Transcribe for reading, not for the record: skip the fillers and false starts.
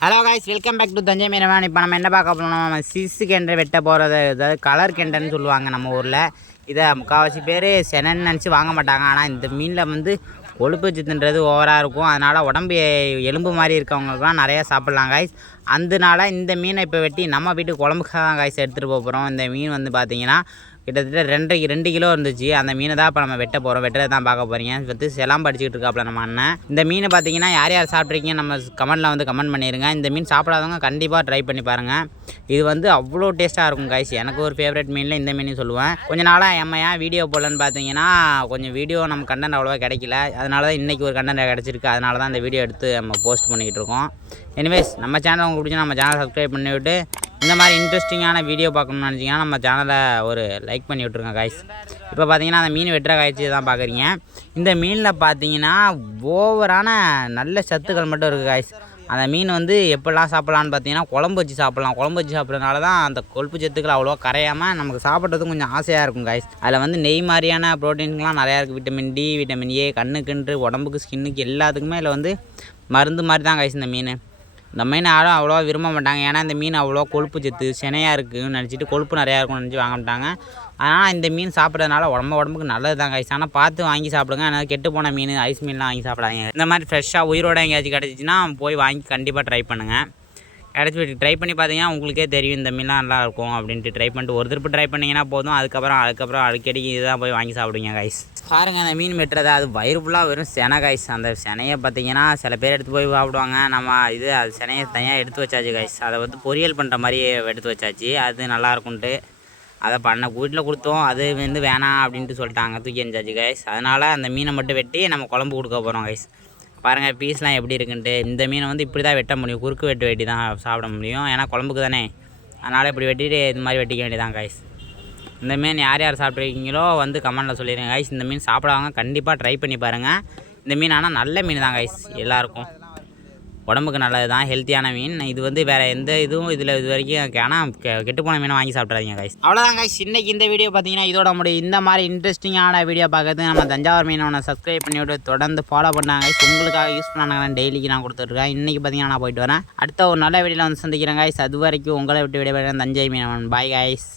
Hello guys, welcome back to Thanjai Meenavan. இப்போ நம்ம என்ன பார்க்க போகிறோம், நம்ம சிசு கெண்டை வெட்ட போகிறது. அதாவது கலர் கெண்டைன்னு சொல்லுவாங்க நம்ம ஊரில். இதை முக்கால்வாசி பேர் செனன்னு நினச்சி வாங்க மாட்டாங்க. ஆனால் இந்த மீனில் வந்து கொழுப்பு சத்துன்றது ஓவராக இருக்கும். அதனால் உடம்பு எலும்பு மாதிரி இருக்கவங்களுக்குலாம் நிறையா சாப்பிட்லாம் காய்ஸ். அதனால இந்த மீனை இப்போ வெட்டி நம்ம வீட்டுக்கு குழம்புக்காக தான் காய்ஸ் எடுத்துகிட்டு போகிறோம். இந்த மீன் வந்து பார்த்திங்கன்னா கிட்டத்தட்ட 2 கிலோ இருந்துச்சு. அந்த மீனை தான் இப்போ நம்ம வெட்ட போகிறோம். வெட்டுறதை தான் பார்க்க போகிறீங்க. வந்து செலாம் படிச்சுக்கிட்டு இருக்காப்புல நம்ம அண்ணன். இந்த மீன் பார்த்தீங்கன்னா யார் யார் சாப்பிட்ருக்கீங்க நம்ம கமெண்ட்டில் வந்து கமெண்ட் பண்ணிடுங்க. இந்த மீன் சாப்பிடாதவங்க கண்டிப்பாக ட்ரை பண்ணி பாருங்கள். இது வந்து அவ்வளோ டேஸ்ட்டாக இருக்கும் காய்ஸ். எனக்கு ஒரு ஃபேவரட் மீனில் இந்த மீன் சொல்லுவேன். கொஞ்ச நாளாக ஏன் வீடியோ போடலன்னு பார்த்தீங்கன்னா கொஞ்சம் வீடியோ நம்ம கண்டென்ட் அவ்வளோவா கிடைக்கல. அதனால தான் இன்றைக்கி ஒரு கண்டென்ட் கிடச்சிருக்கு. அதனால தான் இந்த வீடியோ எடுத்து நம்ம போஸ்ட் பண்ணிக்கிட்டு இருக்கோம். எனிவேஸ், நம்ம சேனல் உங்களுக்கு பிடிச்சி நம்ம சேனலை சப்ஸ்கிரைப் பண்ணிவிட்டு இந்த மாதிரி இன்ட்ரெஸ்டிங்கான வீடியோ பார்க்கணும்னு நினச்சிங்கன்னா நம்ம சேனலை ஒரு லைக் பண்ணி விட்ருங்க காய்ஸ். இப்போ பார்த்தீங்கன்னா அந்த மீன் வெட்டுற காய்ச்சி தான் பார்க்குறீங்க. இந்த மீனில் பார்த்தீங்கன்னா ஓவரான நல்ல சத்துக்கள் மட்டும் இருக்குது காய்ஸ். அந்த மீன் வந்து எப்படிலாம் சாப்பிட்லான்னு பார்த்தீங்கன்னா குழம்பு வச்சு சாப்பிட்லாம். குழம்பு வச்சு சாப்பிட்றதுனால தான் அந்த கொழுப்பு சத்துக்கள் அவ்வளோவா கரையாமல் நமக்கு சாப்பிட்றதுக்கும் கொஞ்சம் ஆசையாக இருக்கும் காய்ஸ். அதில் வந்து நெய் மாதிரியான ப்ரோட்டீன்ஸ்லாம் நிறையா இருக்குது. விட்டமின் டி, விட்டமின் ஏ, கண்ணுக்குன்று, உடம்புக்கு, ஸ்கின்னுக்கு எல்லாத்துக்குமே இதில் வந்து மருந்து மாதிரி தான் காய்ஸ் இந்த மீன். இந்த மீன் யாரும் அவ்வளோவா விரும்ப மாட்டாங்க. ஏன்னா இந்த மீன் அவ்வளோ கொழுப்பு சத்து சினையாக இருக்குதுன்னு நினச்சிட்டு கொழுப்பு நிறையா இருக்கும்னு நினச்சி வாங்க மாட்டாங்க. ஆனால் இந்த மீன் சாப்பிட்றதுனால உடம்புக்கு நல்லது தான் காய்ச்சி. ஆனால் பார்த்து வாங்கி சாப்பிடுங்க. அதனால் கெட்டு போன மீன், ஐஸ் மீன்லாம் வாங்கி சாப்பிடாதீங்க. இந்த மாதிரி ஃப்ரெஷ்ஷாக உயிரோடு எங்கேயாச்சும் கிடச்சிச்சின்னா போய் வாங்கி கண்டிப்பாக ட்ரை பண்ணுங்கள். கிடச்சி ட்ரை பண்ணி பார்த்தீங்கன்னா உங்களுக்கே தெரியும் இந்த மீன்லாம் நல்லாயிருக்கும் அப்படின்ட்டு. ட்ரை பண்ணிட்டு ஒரு திருப்பு ட்ரை பண்ணிங்கன்னா போதும். அதுக்கப்புறம் அடிக்கடி இதுதான் போய் வாங்கி சாப்பிடுங்க காய்ஸ். பாருங்கள், அந்த மீன் வெட்டுறது அது வயிறு ஃபுல்லாக வெறும் செனை காய்ஸ். அந்த செனையை பார்த்தீங்கன்னா சில பேர் எடுத்து போய் சாப்பிடுவாங்க. நம்ம அது செனையை தனியாக எடுத்து வச்சாச்சு காய்ஸ். அதை வந்து பொரியல் பண்ணுற மாதிரி எடுத்து வச்சாச்சு. அது நல்லாயிருக்குன்ட்டு அதை வீட்டில் கொடுத்தோம். அது வந்து வேணாம் அப்படின்ட்டு சொல்லிட்டாங்க, தூக்கி எரிஞ்சாச்சு காய்ஸ். அதனால் அந்த மீனை மட்டும் வெட்டி நம்ம குழம்பு கொடுக்க போகிறோம் காய்ஸ். பாருங்கள் பீஸ்லாம் எப்படி இருக்குன்ட்டு. இந்த மீனை வந்து இப்படி தான் வெட்ட முடியும். குறுக்கு வெட்டி தான் சாப்பிட முடியும். ஏன்னா குழம்புக்கு தானே. அதனால் இப்படி வெட்டிட்டு இது மாதிரி வெட்டிக்க வேண்டியதான் காய்ஸ். இந்த மீன் யார் யார் சாப்பிட்ருக்கீங்களோ வந்து கமெண்ட்டில் சொல்லிடுங்க காய்ஸ். இந்த மீன் சாப்பிடுவாங்க, கண்டிப்பாக ட்ரை பண்ணி பாருங்கள். இந்த மீன் ஆனால் நல்ல மீன் தான் காய்ஸ். எல்லாருக்கும் உடம்புக்கு நல்லது தான், ஹெல்த்தியான மீன். இது வந்து வேறு எந்த இதுவும் இதில் இது வரைக்கும் ஆனால் கெட்டுப்போன மீனை வாங்கி சாப்பிட்றாதீங்க காய்ஸ். அவ்வளோதான் காய்ஸ், இன்றைக்கி இந்த வீடியோ பார்த்தீங்கன்னா இதோட முடியும். இந்த மாதிரி இன்ட்ரெஸ்டிங்கான வீடியோ பார்க்கறது நம்ம தஞ்சாவூர் மீனவனை சப்ஸ்கிரைப் பண்ணிவிட்டு தொடர்ந்து ஃபாலோ பண்ணாங்க காய்ஸ். உங்களுக்காக யூஸ் பண்ணாங்க டெய்லிக்கு நான் கொடுத்துட்ருக்கேன். இன்றைக்கி பார்த்தீங்கன்னா நான் போயிட்டு வரேன். அடுத்த ஒரு நல்ல வீடியோவில் வந்து சந்திக்கிறேன் காய்ஸ். அது வரைக்கும் உங்களை விட்டு விடைபெறேன். தஞ்சை மீனவன். Bye guys.